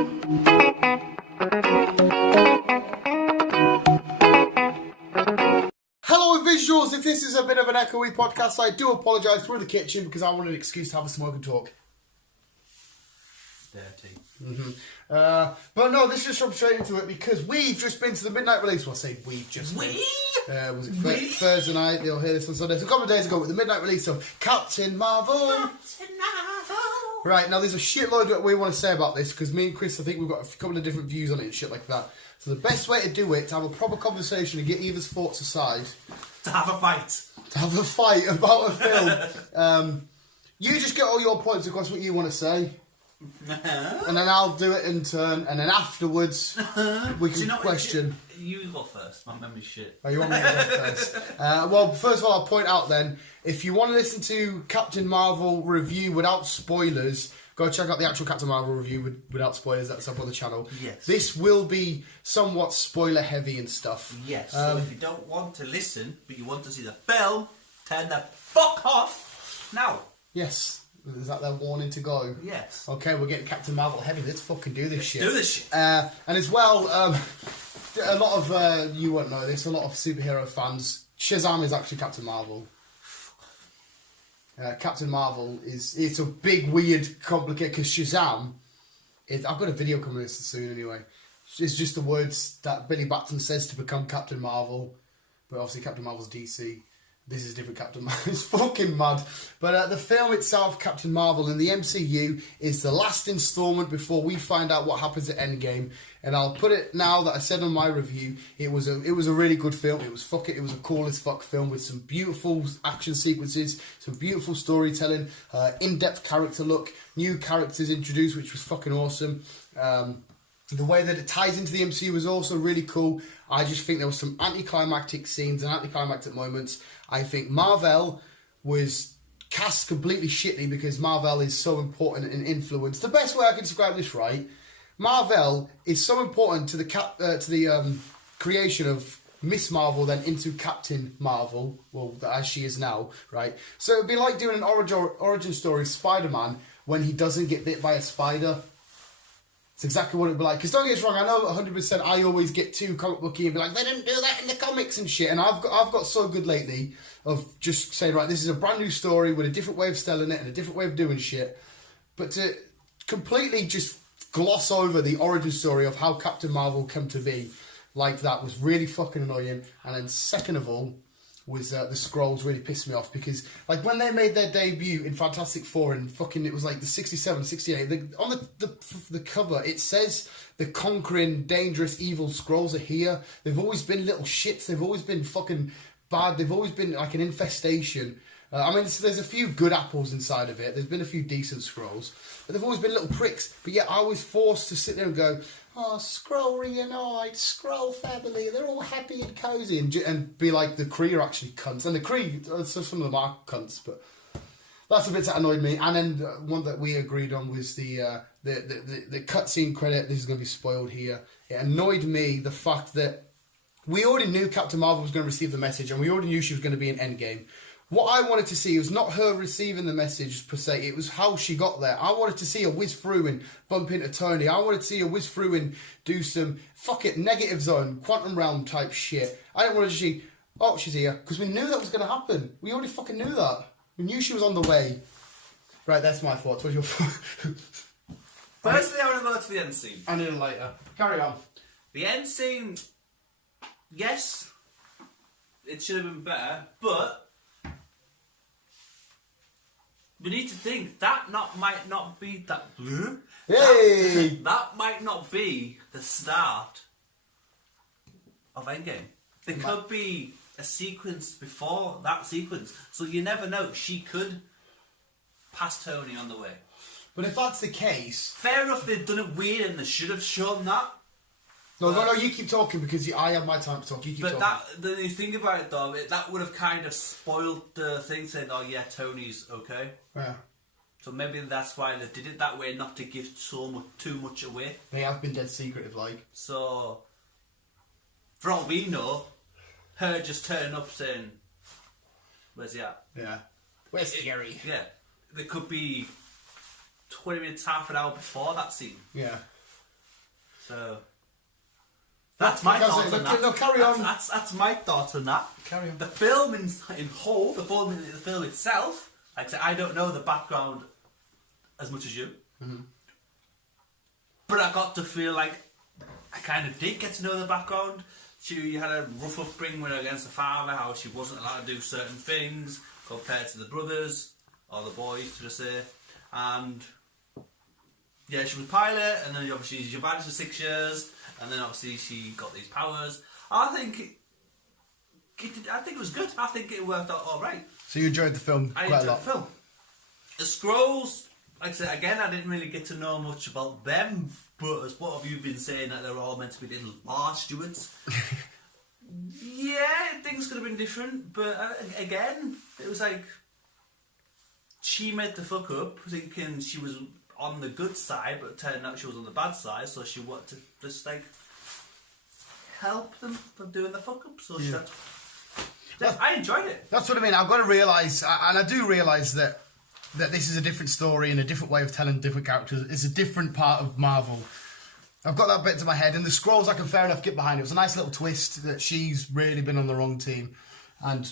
Hello visuals, if this is a bit of an echoey podcast, I do apologise. We're in the kitchen because I wanted an excuse to have a smoke and talk. Dirty. But no, let's just jump straight into it because we've just been to the midnight release. Well, I say we've just been. Was it Thursday night? They'll hear this on Sunday. So a couple of days ago with the midnight release of Captain Marvel. Right, now there's a shitload that we want to say about this because me and Chris, I think we've got a couple of different views on it and shit like that. So the best way to do it, to have a proper conversation and get either's thoughts aside. To have a fight. To have a fight about a film. You just get all your points across what you want to say. And then I'll do it in turn, and then afterwards we can question. You go first. My memory's shit. Oh, you want me to go first? Well, first of all, I'll point out then, if you want to listen to Captain Marvel review without spoilers, go check out the actual Captain Marvel review without spoilers. That's up on the channel. Yes. This will be somewhat spoiler heavy and stuff. Yes. So if you don't want to listen, but you want to see the film, turn the fuck off now. Yes. Is that their warning to go? Yes. Okay, we're getting Captain Marvel heavy. Let's fucking do this shit. Do this shit. And as well, a lot of, you won't know this, a lot of superhero fans, Shazam is actually Captain Marvel. Captain Marvel it's a big, weird, complicated, because Shazam, I've got a video coming this soon anyway. It's just the words that Billy Batson says to become Captain Marvel. But obviously Captain Marvel's DC. This is a different Captain Marvel. It's fucking mad. But the film itself, Captain Marvel in the MCU, is the last installment before we find out what happens at Endgame. And I'll put it now that I said on my review, it was a really good film. It was a cool as fuck film with some beautiful action sequences, some beautiful storytelling, in-depth character look, new characters introduced, which was fucking awesome. The way that it ties into the MCU was also really cool. I just think there were some anticlimactic scenes and anticlimactic moments. I think Marvel was cast completely shitty because Marvel is so important in influence. The best way I can describe this, right? Marvel is so important to the creation of Miss Marvel, then into Captain Marvel, well, as she is now, right? So it'd be like doing an origin story of Spider-Man when he doesn't get bit by a spider. It's exactly what it'd be like. Because don't get us wrong, I know 100% I always get too comic booky and be like, they didn't do that in the comics and shit. And I've got so good lately of just saying, right, this is a brand new story with a different way of telling it and a different way of doing shit. But to completely just gloss over the origin story of how Captain Marvel came to be like that was really fucking annoying. And then second of all, was the Skrulls really pissed me off because like when they made their debut in Fantastic Four and fucking it was like the 67, 68, on the cover it says the conquering, dangerous, evil Skrulls are here. They've always been little shits. They've always been fucking bad. They've always been like an infestation. I mean, there's a few good apples inside of it. There's been a few decent Skrulls, but they've always been little pricks. But yet I was forced to sit there and go, oh, Skrull reunite, Skrull family, they're all happy and cozy, and be like, the Kree are actually cunts. And the Kree, so some of them are cunts, but that's the bit that annoyed me. And then one that we agreed on was the cutscene credit. This is going to be spoiled here. It annoyed me, the fact that we already knew Captain Marvel was going to receive the message, and we already knew she was going to be in Endgame. What I wanted to see was not her receiving the message per se, it was how she got there. I wanted to see her whiz through and bump into Tony. I wanted to see her whiz through and do some, negative zone, quantum realm type shit. I didn't want to see, oh, she's here, because we knew that was going to happen. We already fucking knew that. We knew she was on the way. Right, that's my thoughts. What's your thought? Firstly, I want to go to the end scene. I need it later. Carry on. The end scene, yes, it should have been better, but we need to think that might not be that. Hey! That might not be the start of Endgame. There could be a sequence before that sequence, so you never know. She could pass Tony on the way. But if that's the case, fair enough. They've done it weird, and they should have shown that. No, you keep talking because I have my time to talk. You keep talking. But then you think about it though, that would have kind of spoiled the thing, saying, "Oh yeah, Tony's okay." Yeah. So maybe that's why they did it that way, not to give too much away. They have been dead secretive, like. So, for all we know, her just turning up saying, "Where's he at?" Yeah. Where's Gary? Yeah. There could be 20 minutes, half an hour before that scene. Yeah. So that's my thoughts on that. No, carry on. That's my thoughts on that. Carry on. The film in whole, the film itself, like I said, I don't know the background as much as you. Mm-hmm. But I got to feel like I kind of did get to know the background. She had a rough upbringing against the father, how she wasn't allowed to do certain things compared to the brothers, or the boys, should I say. And yeah, she was a pilot, and then obviously she vanished for 6 years, and then obviously she got these powers. I think it was good. I think it worked out alright. So you enjoyed the film quite a lot? I enjoyed the film. The Skrulls, like I said, again, I didn't really get to know much about them, but as what have you been saying, that they're all meant to be little bar stewards? Yeah, things could have been different, but again, it was like she made the fuck up, thinking she was on the good side, but it turned out she was on the bad side, so she wanted to just like help them from doing the fuck up. So she I enjoyed it. That's what I mean. I've got to realise, and I do realise that this is a different story and a different way of telling different characters. It's a different part of Marvel. I've got that bit to my head, and the Skrulls I can fair enough get behind. It was a nice little twist that she's really been on the wrong team. And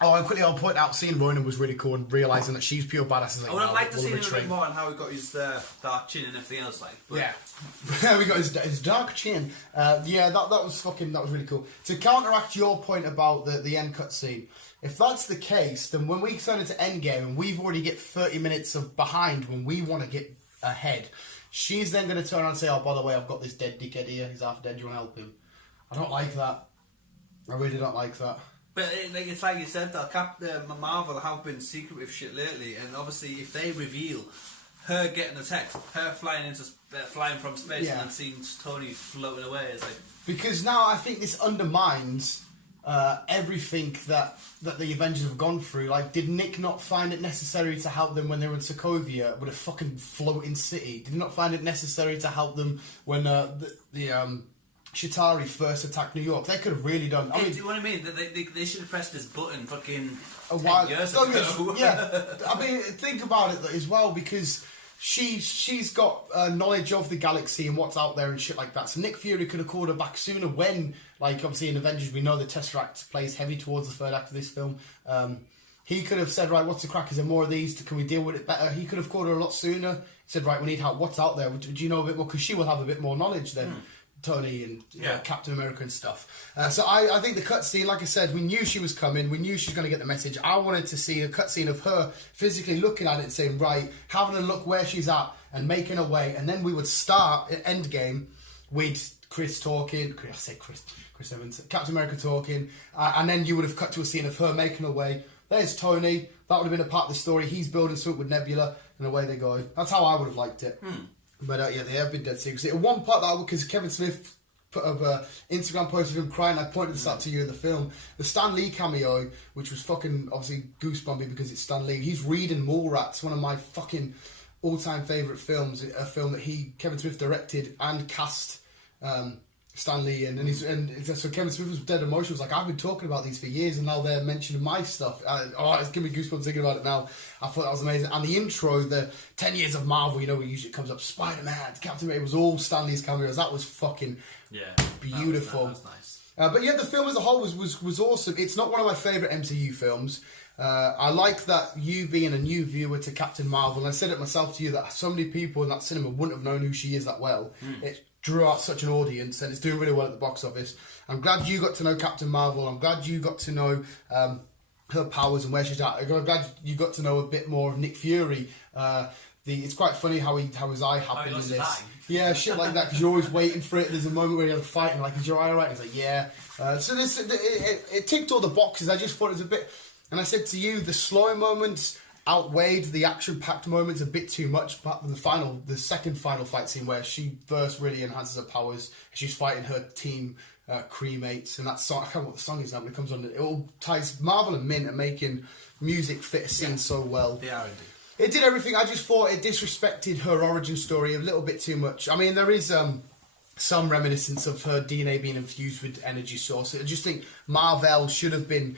I'll point out, seeing Ronan was really cool, and realising that she's pure badass. I would have liked to see him a bit more on how he got his dark chin and everything else. Like, but yeah, we got his dark chin. That was really cool. To counteract your point about the end cutscene, if that's the case, then when we turn into Endgame and we've already get 30 minutes of behind when we want to get ahead, she's then going to turn around and say, "Oh, by the way, I've got this dead dickhead here. He's half dead. Do you want to help him?" I don't like that. I really don't like that. But it's like you said, that Marvel have been secretive shit lately, and obviously if they reveal her getting a text, her flying from space, and then seeing Tony floating away, it's like, because now I think this undermines everything that the Avengers have gone through. Like, did Nick not find it necessary to help them when they were in Sokovia with a fucking floating city? Did he not find it necessary to help them when the Chitauri first attacked New York? They could have really done. Do you know what I mean? They should have pressed this button fucking a while 10 years ago. Yeah, I mean, think about it as well, because she's got knowledge of the galaxy and what's out there and shit like that. So Nick Fury could have called her back sooner when, like, obviously in Avengers we know the Tesseract plays heavy towards the third act of this film. He could have said, right, what's the crack? Is there more of these? Can we deal with it better? He could have called her a lot sooner. He said, right, we need help. What's out there? Do you know a bit more? Because she will have a bit more knowledge than Tony and Captain America and stuff. So I think the cutscene, like I said, we knew she was coming. We knew she was going to get the message. I wanted to see a cutscene of her physically looking at it and saying, right, having a look where she's at and making her way. And then we would start at Endgame with Chris Evans, Captain America talking. And then you would have cut to a scene of her making her way. There's Tony. That would have been a part of the story. He's building something with Nebula, and away they go. That's how I would have liked it. But they have been dead serious. One part that, because Kevin Smith put up an Instagram post of him crying, I pointed this out to you in the film. The Stan Lee cameo, which was fucking obviously goosebumpy because it's Stan Lee. He's reading Mallrats, one of my fucking all-time favourite films. A film that Kevin Smith directed and cast Stan Lee in. And so Kevin Smith was dead emotional. He was like, I've been talking about these for years and now they're mentioning my stuff. It's giving me goosebumps thinking about it now. I thought that was amazing. And the intro, the 10 years of Marvel, where usually it comes up, Spider-Man, Captain America, it was all Stan Lee's cameos. That was fucking beautiful. That was nice. But yeah, the film as a whole was awesome. It's not one of my favourite MCU films. I like that you being a new viewer to Captain Marvel, and I said it myself to you that so many people in that cinema wouldn't have known who she is that well. It drew out such an audience, and it's doing really well at the box office. I'm glad you got to know Captain Marvel. I'm glad you got to know her powers and where she's at. I'm glad you got to know a bit more of Nick Fury. It's quite funny how his eye happened in this. Yeah, shit like that, because you're always waiting for it. There's a moment where you're fighting, like, is your eye alright? He's like, yeah. So it ticked all the boxes. I just thought it was a bit... And I said to you, the slow moments outweighed the action-packed moments a bit too much. But the second final fight scene where she first really enhances her powers, she's fighting her team cremates, and that song, I can't remember what the song is now, but it comes on. It all ties Marvel and Mint are making music fit a scene so well. They are indeed. It did everything. I just thought it disrespected her origin story a little bit too much. I mean, there is some reminiscence of her DNA being infused with energy source. I just think Marvel should have been...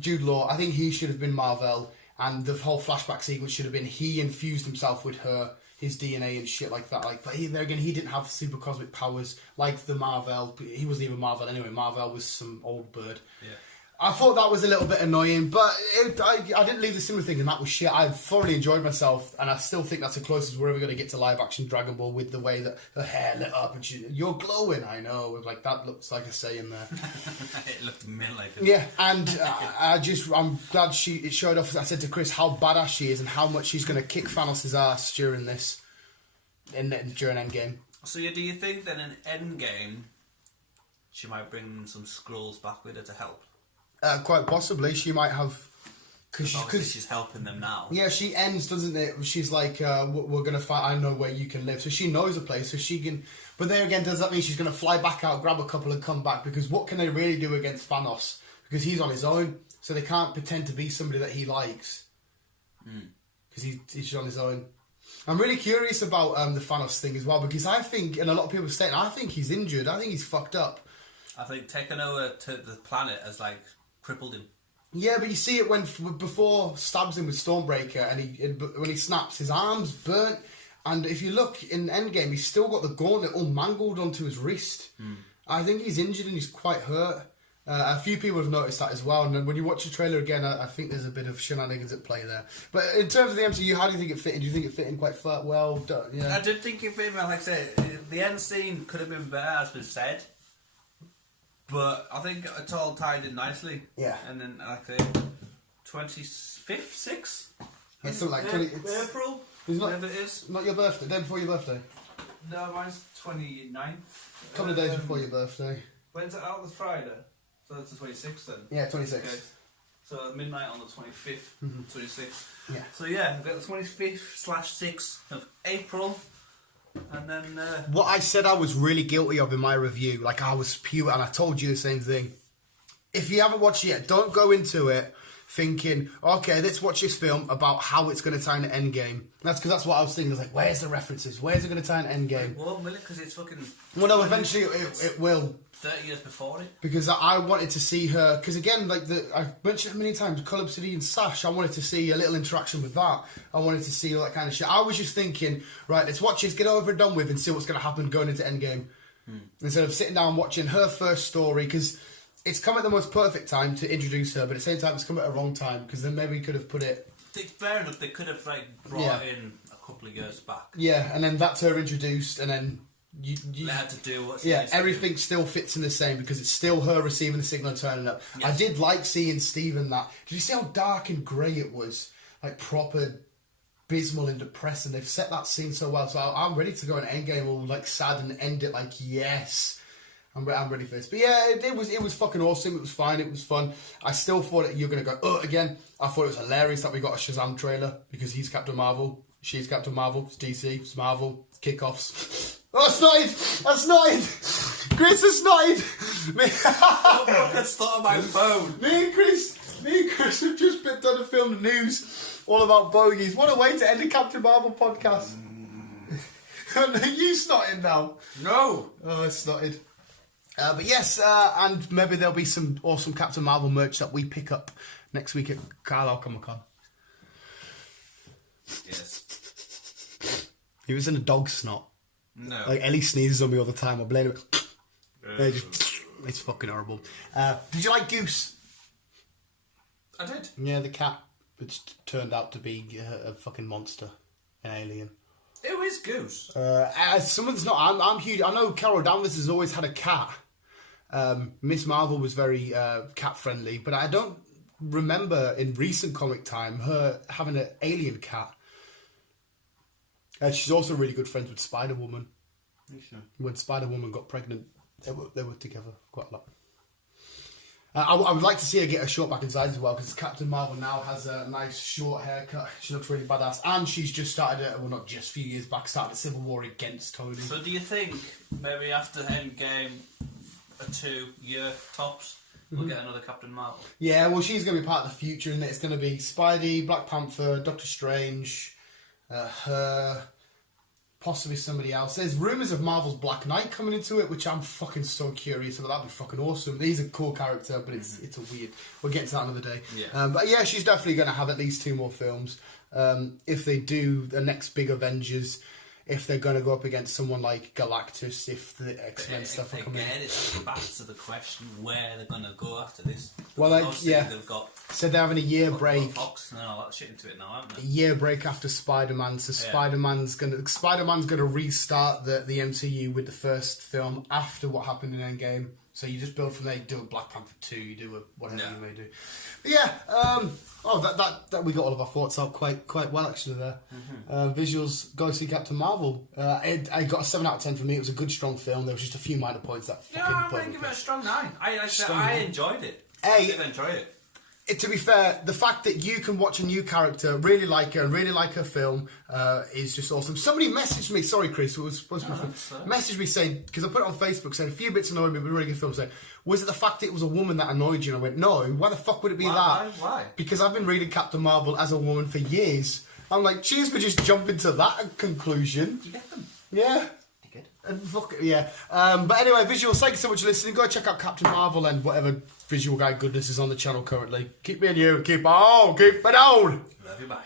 Jude Law. I think he should have been Marvel, and the whole flashback sequence should have been he infused himself with her. his DNA and shit like that. Like, but there again, he didn't have super cosmic powers like the Marvel. He wasn't even Marvel anyway. Marvel was some old bird. Yeah. I thought that was a little bit annoying, but I didn't leave the cinema thinking that was shit. I thoroughly enjoyed myself, and I still think that's the closest we're ever going to get to live action Dragon Ball with the way that her hair lit up and you're glowing. I know, like that looks like a saying there. It looked mint-like. Yeah, and I'm glad it showed off. I said to Chris how badass she is and how much she's going to kick Thanos' ass during this, during Endgame. So do you think that in Endgame she might bring some Skrulls back with her to help? Quite possibly, she might have. Because she's helping them now. Yeah, she ends, doesn't it? She's like, we're going to fight, I know where you can live. So she knows a place, so she can... But there again, does that mean she's going to fly back out, grab a couple and come back? Because what can they really do against Thanos? Because he's on his own, so they can't pretend to be somebody that he likes. Because he's just on his own. I'm really curious about the Thanos thing as well, because I think, and a lot of people are saying, I think he's injured, I think he's fucked up. I think taking over to the planet has, like, crippled him. Yeah, but you see it when before stabs him with Stormbreaker, and when he snaps, his arm's burnt. And if you look in Endgame, he's still got the gauntlet all mangled onto his wrist. I think he's injured and he's quite hurt. A few people have noticed that as well. And when you watch the trailer again, I think there's a bit of shenanigans at play there. But in terms of the MCU, how do you think it fit in? Do you think it fit in quite well? Yeah. I did think it fit in well. Like I said, the end scene could have been better, as was said. But I think it's all tied in nicely. Yeah. And then, like I say, 25th, 6th? It's something like 20... April? Whatever it is. Not your birthday, day before your birthday. No, mine's 29th. A couple of days before your birthday. When's it out? This Friday? So that's the 26th then? Yeah, 26th. Okay. So midnight on the 25th, 26th. Yeah. So yeah, we've got the 25th/6th of April. And then... What I said I was really guilty of in my review, like I was pure, and I told you the same thing. If you haven't watched it yet, don't go into it thinking, okay, let's watch this film about how it's going to tie into Endgame. That's because that's what I was thinking. I was like, where's the references? Where's it going to tie into Endgame? Well, will it? Because it's fucking... Well, no, eventually it will. 30 years before it. Because I wanted to see her... Because again, like I've mentioned it many times, Cull Obsidian Sash, I wanted to see a little interaction with that. I wanted to see all that kind of shit. I was just thinking, right, let's watch this, get over and done with, and see what's going to happen going into Endgame. Instead of sitting down watching her first story, because it's come at the most perfect time to introduce her, but at the same time it's come at a wrong time, because then maybe we could have put it... Fair enough, they could have like brought in a couple of years back. Yeah, and then that's her introduced, and then... You let her to do what everything still fits in the same because it's still her receiving the signal and turning up. Yes. I did like seeing Stephen that. Did you see how dark and grey it was? Like proper abysmal and depressing. They've set that scene so well. So I'm ready to go in Endgame all like sad and end it like yes. I'm ready for this. But yeah, it was fucking awesome. It was fine. It was fun. I still thought that you're going to go again. I thought it was hilarious that we got a Shazam trailer because he's Captain Marvel. She's Captain Marvel. It's DC. It's Marvel. It's kickoffs. Oh, I snotted! Chris has snotted! I thought on my phone. Me and Chris have just done a film the news all about bogies. What a way to end a Captain Marvel podcast. You snotting now? No. Oh, I snotted. But yes, and maybe there'll be some awesome Captain Marvel merch that we pick up next week at Carlisle Comic-Con. Yes. He was in a dog snot. No. Like Ellie sneezes on me all the time. I blame it. It's fucking horrible. Did you like Goose? I did. Yeah, the cat, which turned out to be a fucking monster, an alien. Who is Goose? As someone's not. I'm huge. I know Carol Danvers has always had a cat. Miss Marvel was very cat friendly, but I don't remember in recent comic time her having an alien cat. She's also really good friends with Spider-Woman. Sure? When Spider-Woman got pregnant, they were together quite a lot. I would like to see her get a short back and sides as well, because Captain Marvel now has a nice short haircut. She looks really badass. And she's just started, not just a few years back, started a civil war against Tony. So do you think maybe after Endgame, a 2-year tops, we'll get another Captain Marvel? Yeah, well, she's going to be part of the future, and it's going to be Spidey, Black Panther, Doctor Strange... her, possibly somebody else. There's rumours of Marvel's Black Knight coming into it, which I'm fucking so curious about. That'd be fucking awesome. He's a cool character, but it's a weird... We'll get to that another day. Yeah. But yeah, she's definitely going to have at least 2 more films. If they do the next big Avengers, if they're going to go up against someone like Galactus, if the X-Men stuff are coming. Again, it's back to the question where they're going to go after this. Well, They've got... So they're having a year break. Fox and all that shit into it now, haven't they? A year break after Spider-Man, so Spider-Man's gonna restart the MCU with the first film after what happened in Endgame. So you just build from there. You do a Black Panther 2, you do a whatever you may do. But yeah, that we got all of our thoughts out quite well actually there. Visuals, go see Captain Marvel. I got a 7 out of 10 for me. It was a good strong film. There was just a few minor points that I'm going to give it a strong 9. I enjoyed it. I did enjoy it. To be fair, the fact that you can watch a new character, really like her, and really like her film, is just awesome. Somebody messaged me, sorry Chris, it was supposed to be messaged me saying, because I put it on Facebook, saying a few bits annoyed me, but a really good film, saying, was it the fact that it was a woman that annoyed you? And I went, no, why the fuck would it be that? Why? Because I've been reading Captain Marvel as a woman for years. I'm like, cheers for just jumping to that conclusion. Did you get them? Yeah. Good. And fuck it, yeah. But anyway, visuals, thank you so much for listening. Go check out Captain Marvel and whatever visual guy goodness is on the channel currently. Keep me and you, keep it on. Love you, bye.